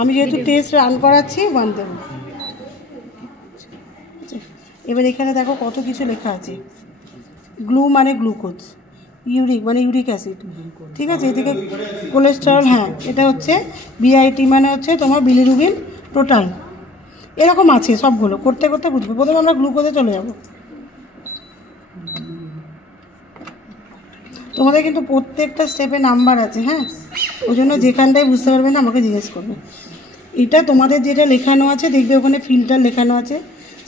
আমি যেহেতু test run করাচ্ছি 1 দেবো। এবার এখানে দেখো কত কিছু লেখা আছে। গ্লু মানে গ্লুকোজ, ইউরিক মানে ইউরিক অ্যাসিড, ঠিক আছে। এদিকে কোলেস্টেরল, হ্যাঁ এটা হচ্ছে বিআইটি মানে হচ্ছে তোমার বিলিরুবিন টোটাল, এরকম আছে সবগুলো। করতে করতে বুঝবে। প্রথমে আমরা গ্লুকোজে চলে যাব। তোমাদের কিন্তু প্রত্যেকটা স্টেপে নাম্বার আছে, হ্যাঁ, ওই জন্য যেখানটায় বুঝতে পারবে না আমাকে জিজ্ঞেস করবে। এটা তোমাদের যেটা লেখানো আছে দেখবে ওখানে ফিল্টার লেখানো আছে,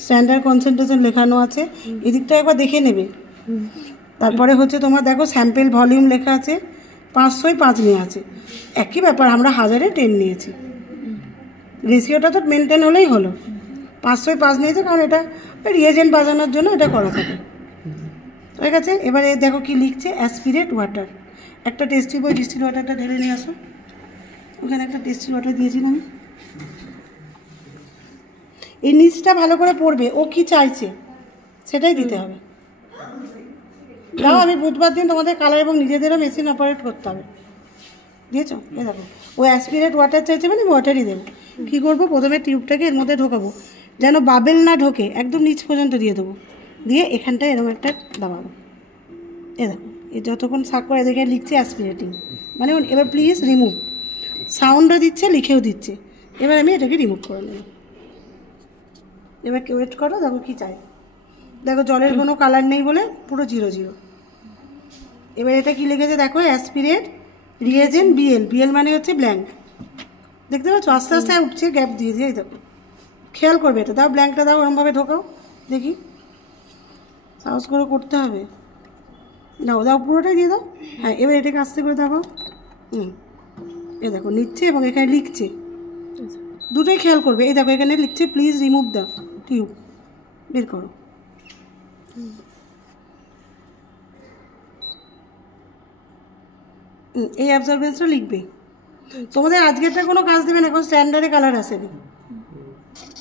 স্ট্যান্ডার্ড কনসেন্ট্রেশন লেখানো আছে, এদিকটা একবার দেখে নেবে। তারপরে হচ্ছে তোমার দেখো স্যাম্পেল ভলিউম লেখা আছে, 500 5 নিয়ে আছে, একই ব্যাপার, আমরা 1000-এ 10 নিয়েছি। রেশিওটা তো মেনটেন হলেই হলো। 500 5 নিয়েছে কারণ এটা রিয়েজেন্ট বাজানোর জন্য এটা করা থাকে, ঠিক আছে। এবারে দেখো কি লিখছে, অ্যাসপিরেট ওয়াটার। একটা টেস্টি বই, ডিস্টিল ওয়াটারটা ঢেলে নিয়ে আসো। ওখানে একটা টেস্টি ওয়াটার দিয়েছিলাম। এই নিচটা ভালো করে পড়বে, ও কি চাইছে সেটাই দিতে হবে। দাও, আমি বুধবার দিন তোমাদের কালার এবং নিজেদেরও মেশিন অপারেট করতে হবে, দিয়েছো? এ দেখো, ও অ্যাসপিরেট ওয়াটার চাইছে মানে ওয়াটারই দেবো। কী করবো, প্রথমে টিউবটাকে এর মধ্যে ঢোকাবো, যেন বাবেল না ঢোকে, একদম নিচ পর্যন্ত দিয়ে দেবো, দিয়ে এখানটায় এরকম একটা দাবাবো। এ দেখো, এ যতক্ষণ শাক করে দেখে লিখছে অ্যাসপিরেটিং মানে। এবার প্লিজ রিমুভ, সাউন্ডও দিচ্ছে লিখেও দিচ্ছে। এবার আমি এটাকে রিমুভ করে নেব। এবার ওয়েট করো, দেখো কি চাই। দেখো জলের কোনো কালার নেই বলে পুরো 0 0। এবার এটা কি লিখেছে দেখো, অ্যাসপিরেট রিয়েজেন্ট বিএল, বিএল মানে হচ্ছে ব্ল্যাঙ্ক, দেখতে পাচ্ছ আস্তে আস্তে উঠছে গ্যাপ দিয়ে দিয়ে। দেখো খেয়াল করবে এটা, দাও ব্ল্যাঙ্কটা দাও, ওরমভাবে ঢোকাও দেখি, সাহস করে করতে হবে। দাও দাও পুরোটাই দিয়ে দাও, হ্যাঁ। এবার এটাকে আস্তে করে দাও। এ দেখো নিচ্ছে এবং এখানে লিখছে, দুটোই খেয়াল করবে। এই দেখো এখানে লিখছে প্লিজ রিমুভ দ্য টিউব, বের করো। এই অ্যাবজর্বেন্সটা লিখবে। তোমাদের আজকেরটা কোনো কাজ দেবে না, এখন স্ট্যান্ডার্ডে কালার আসেনি,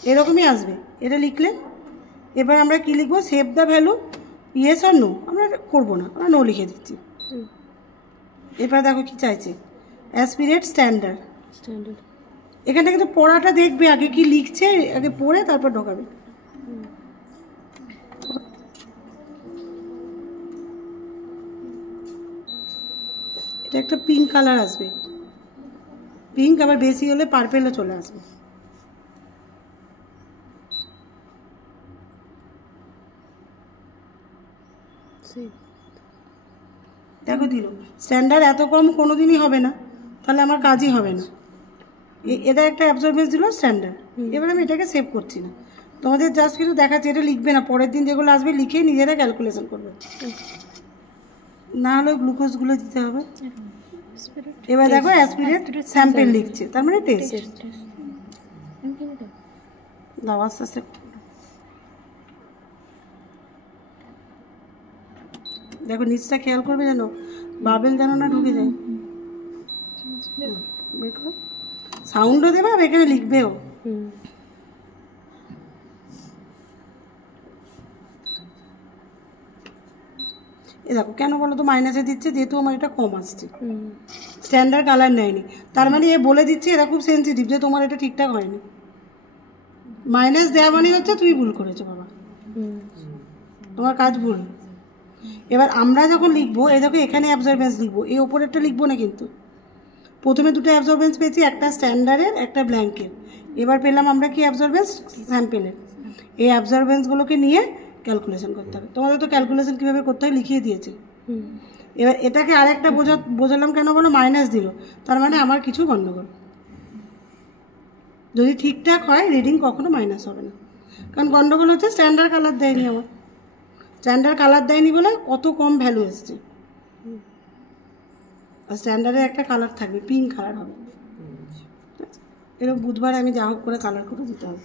এরকমই আসবে। এটা লিখলে এবার আমরা কি লিখবো, সেভ দ্য ভ্যালু ইয়েস আর নো, আমরা করবো না, আমরা নো লিখে দিচ্ছি। এবার দেখো কি চাইছে, অ্যাসপিরেট স্ট্যান্ডার্ড। এখানটা কিন্তু পড়াটা দেখবে, আগে কি লিখছে আগে পড়ে তারপর ঢোকাবে। এটা একটা পিঙ্ক কালার আসবে, পিঙ্ক, আবার বেশি হলে পার্পেলও চলে আসবে। দেখো দিল, স্ট্যান্ডার্ড এত কম কোনোদিনই হবে না, তাহলে আমার কাজই হবে না। এটা একটা অ্যাবজর্বেন্স দিল স্ট্যান্ডার্ড। এবার আমি এটাকে সেভ করছি না, তোমাদের জাস্ট কিছু দেখাচ্ছে, এটা লিখবে না, পরের দিন যেগুলো আসবে লিখে নিজেরা ক্যালকুলেশন করবে, না হলে গ্লুকোজগুলো দিতে হবে। এবার দেখো অ্যাসপিরেট স্যাম্পেল লিখছে, তার মানে টেস্ট। দাও আস্তে আস্তে, দেখো নিচটা খেয়াল করবে যেন বাবেল যেন না ঢুকে যায়। দেখো সাউন্ডও দেবে আর এখানে লিখবেও। এ দেখো কেন বলো তো মাইনাসে দিচ্ছে, যেহেতু আমার এটা কম আসছে, স্ট্যান্ডার্ড কালার নেয়নি, তার মানে এ বলে দিচ্ছে এরা খুব সেন্সিটিভ যে তোমার এটা ঠিকঠাক হয়নি। মাইনাস দেওয়া মানে হচ্ছে তুমি ভুল করেছো বাবা, তোমার কাজ ভুল। এবার আমরা যখন লিখবো, এই দেখো এখানে অ্যাবজর্বেন্স লিখবো, এই ওপরেরটা লিখবো না কিন্তু। প্রথমে দুটো অ্যাবজর্বেন্স পেয়েছি, একটা স্ট্যান্ডার্ডের একটা ব্ল্যাঙ্কের। এবার পেলাম আমরা কি অ্যাবজর্বেন্স, স্যাম্পেলের। এই অ্যাবজর্বেন্সগুলোকে নিয়ে ক্যালকুলেশন করতে হবে। তোমাদের তো ক্যালকুলেশন কীভাবে করতে হয় লিখিয়ে দিয়েছে। এবার এটাকে আরেকটা বোঝালাম কেন বলো, মাইনাস দিল, তার মানে আমার কিছু গণ্ডগোল। যদি ঠিকঠাক হয় রিডিং কখনো মাইনাস হবে না, কারণ গণ্ডগোল হচ্ছে স্ট্যান্ডার্ড কালার দেয়নি আমার, স্ট্যান্ডার্ড কালার দেয়নি বলে কত কম ভ্যালু এসছে। আর স্ট্যান্ডার্ডের একটা কালার থাকবে, পিঙ্ক কালার হবে। এরকম বুধবার আমি যা হোক করে কালার করে দিতে হবে।